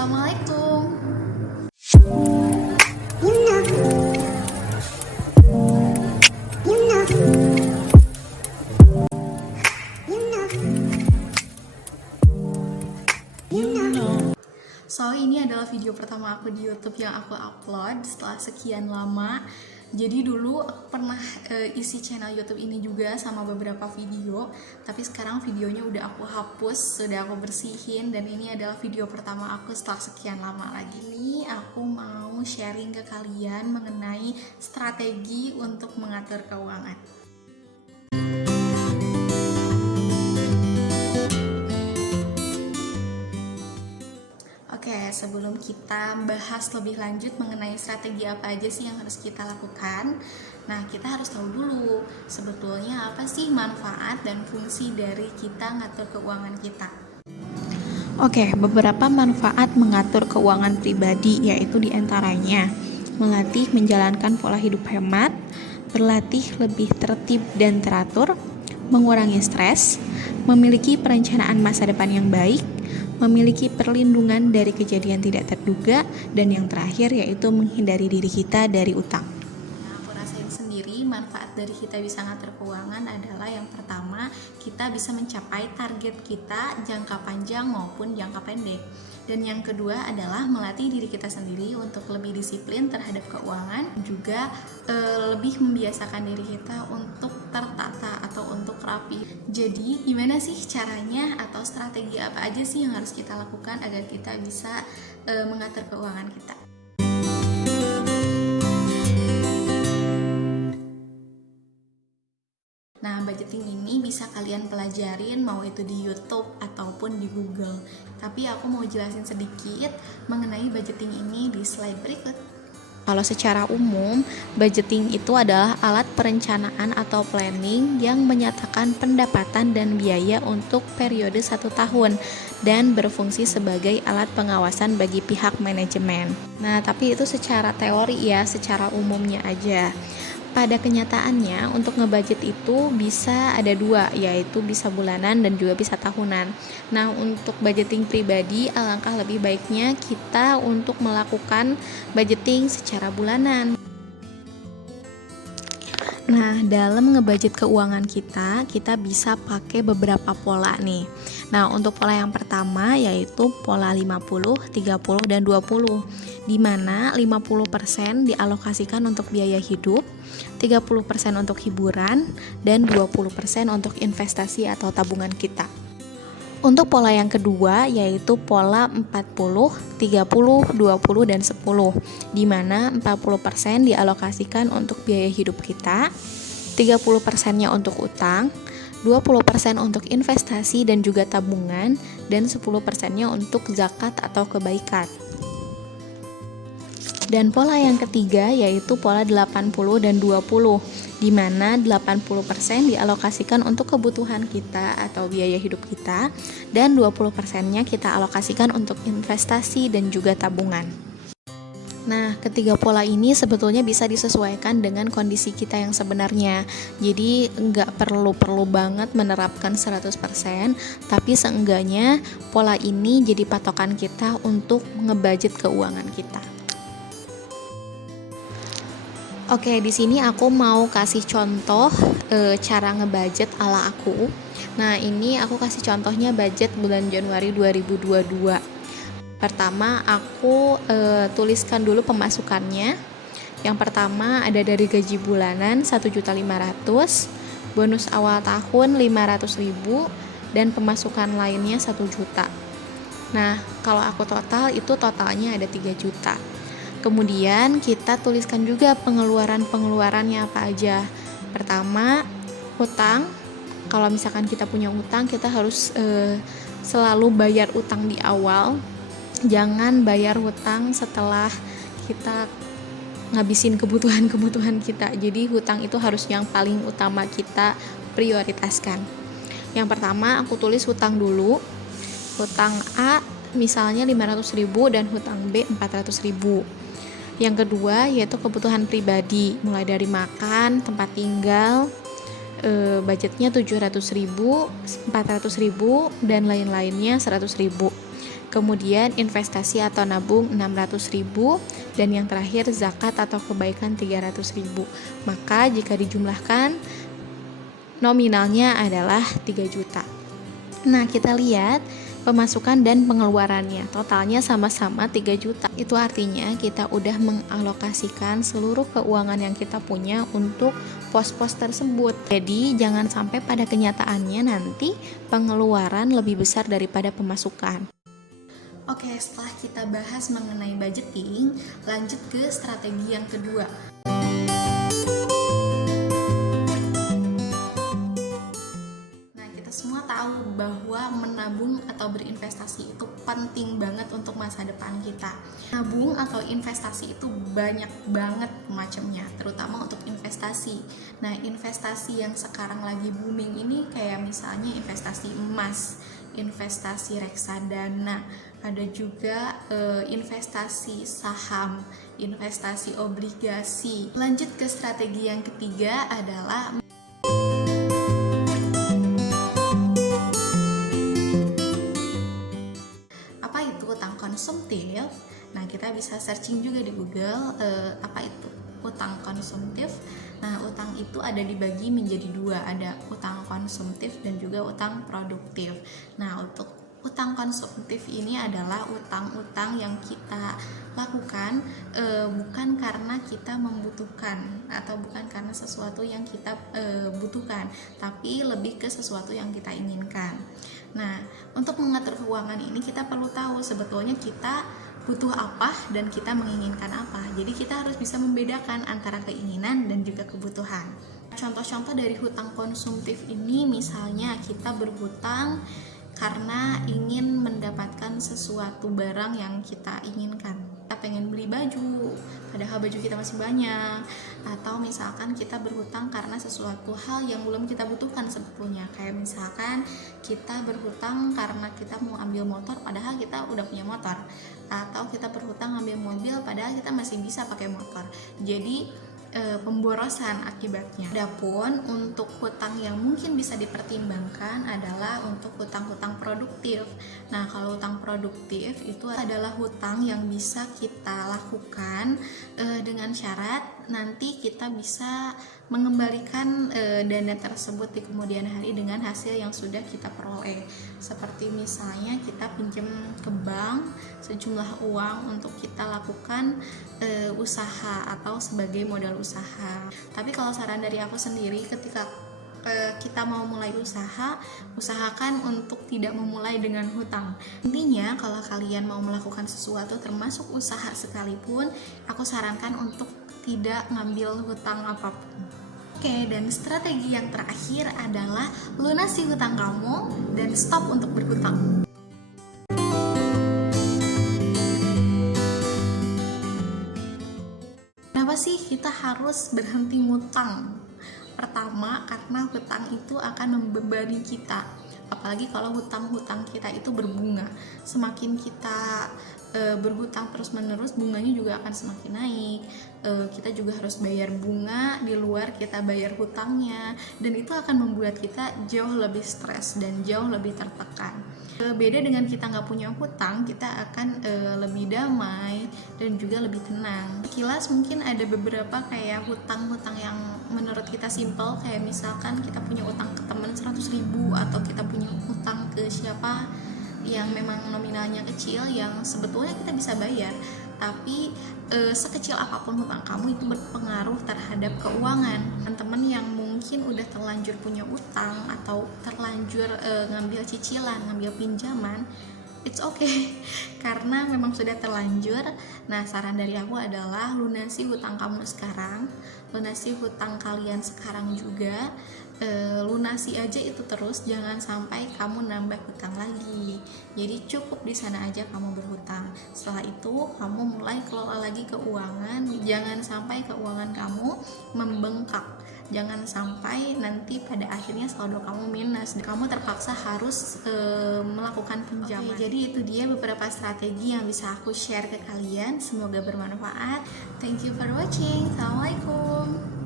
Assalamualaikum. So, ini adalah video pertama aku di YouTube yang aku upload setelah sekian lama. Jadi dulu aku pernah isi channel YouTube ini juga sama beberapa video, tapi sekarang videonya udah aku hapus, sudah aku bersihin, dan ini adalah video pertama aku setelah sekian lama lagi. Ini aku mau sharing ke kalian mengenai strategi untuk mengatur keuangan. Oke, sebelum kita bahas lebih lanjut mengenai strategi apa aja sih yang harus kita lakukan, nah kita harus tahu dulu sebetulnya apa sih manfaat dan fungsi dari kita ngatur keuangan kita. Oke, beberapa manfaat mengatur keuangan pribadi yaitu diantaranya melatih menjalankan pola hidup hemat, berlatih lebih tertib dan teratur, mengurangi stres, memiliki perencanaan masa depan yang baik, memiliki perlindungan dari kejadian tidak terduga, dan yang terakhir yaitu menghindari diri kita dari utang. Nah, aku rasain sendiri manfaat dari kita bisa ngatur keuangan adalah yang pertama, kita bisa mencapai target kita jangka panjang maupun jangka pendek. Dan yang kedua adalah melatih diri kita sendiri untuk lebih disiplin terhadap keuangan, juga lebih membiasakan diri kita untuk tertata atau untuk rapi. Jadi gimana sih caranya atau strategi apa aja sih yang harus kita lakukan agar kita bisa mengatur keuangan kita? Nah, budgeting ini bisa kalian pelajarin mau itu di YouTube ataupun di Google. Tapi aku mau jelasin sedikit mengenai budgeting ini di slide berikut. Kalau secara umum, budgeting itu adalah alat perencanaan atau planning yang menyatakan pendapatan dan biaya untuk periode 1 tahun dan berfungsi sebagai alat pengawasan bagi pihak manajemen. Nah, tapi itu secara teori ya, secara umumnya aja. Pada kenyataannya, untuk ngebudget itu bisa ada dua, yaitu bisa bulanan dan juga bisa tahunan. Nah, untuk budgeting pribadi, alangkah lebih baiknya kita untuk melakukan budgeting secara bulanan. Nah, dalam ngebudget keuangan kita bisa pakai beberapa pola nih. Nah, untuk pola yang pertama yaitu pola 50, 30, dan 20, di mana 50% dialokasikan untuk biaya hidup, 30% untuk hiburan, dan 20% untuk investasi atau tabungan kita. Untuk pola yang kedua yaitu pola 40, 30, 20, dan 10, di mana 40% dialokasikan untuk biaya hidup kita, 30%-nya untuk utang, 20% untuk investasi dan juga tabungan, dan 10%-nya untuk zakat atau kebaikan. Dan pola yang ketiga yaitu pola 80 dan 20, di mana 80% dialokasikan untuk kebutuhan kita atau biaya hidup kita, dan 20%-nya kita alokasikan untuk investasi dan juga tabungan. Nah, ketiga pola ini sebetulnya bisa disesuaikan dengan kondisi kita yang sebenarnya. Jadi nggak perlu banget menerapkan 100%, tapi seenggaknya pola ini jadi patokan kita untuk ngebudget keuangan kita. Oke, di sini aku mau kasih contoh cara ngebudget ala aku. Nah, ini aku kasih contohnya budget bulan Januari 2022. Pertama, aku tuliskan dulu pemasukannya. Yang pertama ada dari gaji bulanan 1.500.000, bonus awal tahun 500.000, dan pemasukan lainnya 1 juta. Nah, kalau aku total itu totalnya ada 3 juta. Kemudian kita tuliskan juga pengeluarannya apa aja. Pertama, hutang. Kalau misalkan kita punya hutang, kita harus selalu bayar utang di awal. Jangan bayar hutang setelah kita ngabisin kebutuhan kita. Jadi hutang itu harus yang paling utama kita prioritaskan. Yang pertama aku tulis hutang dulu. Hutang A misalnya 500.000 dan hutang B 400.000. Yang kedua yaitu kebutuhan pribadi, mulai dari makan, tempat tinggal, budgetnya 700.000, 400.000, dan lain-lainnya 100.000. Kemudian investasi atau nabung 600.000, dan yang terakhir zakat atau kebaikan 300.000. Maka jika dijumlahkan nominalnya adalah 3 juta. Nah, kita lihat pemasukan dan pengeluarannya. Totalnya sama-sama 3 juta. Itu artinya kita udah mengalokasikan seluruh keuangan yang kita punya untuk pos-pos tersebut. Jadi, jangan sampai pada kenyataannya nanti pengeluaran lebih besar daripada pemasukan. Oke, setelah kita bahas mengenai budgeting, lanjut ke strategi yang kedua. Nah, kita semua tahu bahwa menabung atau berinvestasi itu penting banget untuk masa depan kita. Nabung atau investasi itu banyak banget macamnya, terutama untuk investasi. Nah, investasi yang sekarang lagi booming ini kayak misalnya investasi emas, investasi reksadana, ada juga investasi saham, investasi obligasi. Lanjut ke strategi yang ketiga adalah apa itu utang konsumtif. Nah, kita bisa searching juga di Google apa itu utang konsumtif. Nah, utang itu ada dibagi menjadi dua, ada utang konsumtif dan juga utang produktif. Nah, untuk utang konsumtif ini adalah utang-utang yang kita lakukan bukan karena kita membutuhkan atau bukan karena sesuatu yang kita butuhkan, tapi lebih ke sesuatu yang kita inginkan. Nah, untuk mengatur keuangan ini kita perlu tahu sebetulnya kita butuh apa dan kita menginginkan apa. Jadi kita harus bisa membedakan antara keinginan dan juga kebutuhan. Contoh-contoh dari hutang konsumtif ini misalnya kita berhutang karena ingin mendapatkan sesuatu barang yang kita inginkan. Kita pengen beli baju, padahal baju kita masih banyak. Atau misalkan kita berhutang karena sesuatu hal yang belum kita butuhkan sebetulnya. Kayak misalkan kita berhutang karena kita mau ambil motor, padahal kita udah punya motor. Atau kita berhutang ambil mobil, padahal kita masih bisa pakai motor. Jadi pemborosan akibatnya. Adapun untuk hutang yang mungkin bisa dipertimbangkan adalah untuk hutang-hutang produktif. Nah, kalau hutang produktif itu adalah hutang yang bisa kita lakukan dengan syarat nanti kita bisa mengembalikan dana tersebut di kemudian hari dengan hasil yang sudah kita peroleh. Seperti misalnya kita pinjam ke bank sejumlah uang untuk kita lakukan usaha atau sebagai modal usaha. Tapi kalau saran dari aku sendiri, ketika kita mau mulai usaha, usahakan untuk tidak memulai dengan hutang. Intinya kalau kalian mau melakukan sesuatu termasuk usaha sekalipun, aku sarankan untuk tidak ngambil hutang apapun. Oke, dan strategi yang terakhir adalah lunasi hutang kamu dan stop untuk berhutang. Kenapa sih kita harus berhenti ngutang? Pertama, karena hutang itu akan membebani kita. Apalagi kalau hutang-hutang kita itu berbunga. Semakin kita berhutang terus-menerus, bunganya juga akan semakin naik. Kita juga harus bayar bunga di luar kita bayar hutangnya, dan itu akan membuat kita jauh lebih stres dan jauh lebih tertekan. Beda dengan kita nggak punya hutang, kita akan lebih damai dan juga lebih tenang. Kilas mungkin ada beberapa kayak hutang-hutang yang menurut kita simple, kayak misalkan kita punya utang ke teman 100.000 atau kita punya utang ke siapa yang memang nominalnya kecil yang sebetulnya kita bisa bayar, tapi sekecil apapun hutang kamu itu berpengaruh terhadap keuangan. Teman-teman yang mungkin udah terlanjur punya utang atau terlanjur ngambil cicilan, ngambil pinjaman, it's okay karena memang sudah terlanjur. Nah, saran dari aku adalah lunasi hutang kamu sekarang, lunasi hutang kalian sekarang juga. Lunasi aja itu terus, jangan sampai kamu nambah hutang lagi. Jadi cukup di sana aja kamu berhutang. Setelah itu kamu mulai kelola lagi keuangan. Jangan sampai keuangan kamu membengkak. Jangan sampai nanti pada akhirnya saldo kamu minus, kamu terpaksa harus melakukan pinjaman. Jadi itu dia beberapa strategi yang bisa aku share ke kalian. Semoga bermanfaat. Thank you for watching. Assalamualaikum.